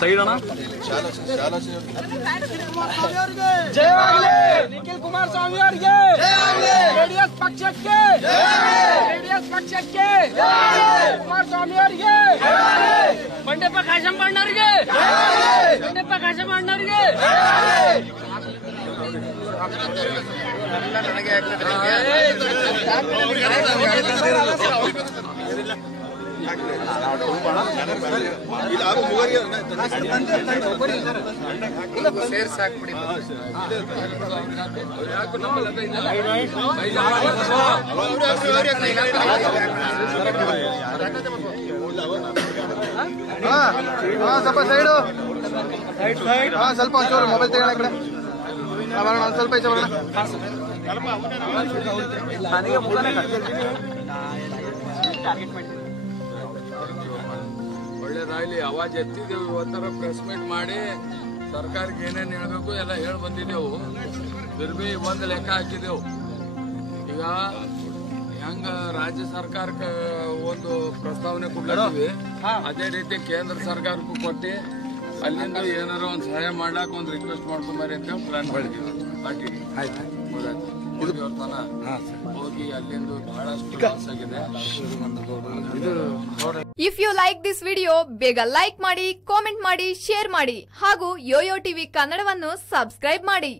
Side ಅಣ್ಣ ಜಯವಾಗಲಿ ನಿಖಿಲ್ ಕುಮಾರಸ್ವಾಮಿ ಅವರಿಗೆ, ಜೆಡಿಎಸ್ ಪಕ್ಷಕ್ಕೆ, ಜೆಡಿಎಸ್ ಪಕ್ಷಕ್ಕೆ, ಕುಮಾರಸ್ವಾಮಿ ಅವರಿಗೆ, ಬಂಡೆಪ್ಪ ಕಾಶಮ್ಮ ಅಣ್ಣವರಿಗೆ, ಬಂಡೆಪ್ಪ ಕಾಶಮ್ಮ ಅಣ್ಣವರಿಗೆ. ಸ್ವಲ್ಪ ಸೈಡು, ಸ್ವಲ್ಪ ಒಂಚೂರು ಮೊಬೈಲ್ ತೆಗೋಣ ಕಡೆ ಒಂದ್ ಸ್ವಲ್ಪ ಐತೆ ಬರೋಣ. ಒಳ್ಳೇದಾಗ್ಲಿ. ಅವಾಜ್ ಎತ್ತಿದೆವು, ಇವತ್ತರ ಪ್ರೆಸ್ ಮೀಟ್ ಮಾಡಿ ಸರ್ಕಾರಕ್ಕೆ ಏನೇನು ಹೇಳ್ಬೇಕು ಎಲ್ಲ ಹೇಳಿ ಬಂದಿದ್ದೆವು. ಫಿರ್ಬಿ ಒಂದು ಲೆಕ್ಕ ಹಾಕಿದೆವು. ಈಗ ಹೆಂಗ ರಾಜ್ಯ ಸರ್ಕಾರಕ್ಕೆ ಒಂದು ಪ್ರಸ್ತಾವನೆ ಕೊಡ್ಲತ್ತೀವಿ, ಅದೇ ರೀತಿ ಕೇಂದ್ರ ಸರ್ಕಾರಕ್ಕೂ ಕೊಟ್ಟು ಅಲ್ಲಿಂದ ಏನಾರ ಒಂದು ಸಹಾಯ ಮಾಡ್ಲಾಕ ಒಂದು ರಿಕ್ವೆಸ್ಟ್ ಮಾಡ್ಕೊಂಬರಿ ಅಂತ ಪ್ಲಾನ್ ಮಾಡಿದೀವಿ. ಹೋಗಿ ಅಲ್ಲಿಂದ ಬಹಳಷ್ಟು ಲಾಸ್ ಆಗಿದೆ. If you like this video ಬೇಗ ಲೈಕ್ ಮಾಡಿ, ಕಾಮೆಂಟ್ ಮಾಡಿ, ಶೇರ್ ಮಾಡಿ ಹಾಗೂ ಯೋಯೋ ಟಿವಿ ಕನ್ನಡವನ್ನು ಸಬ್ಸ್ಕ್ರೈಬ್ ಮಾಡಿ.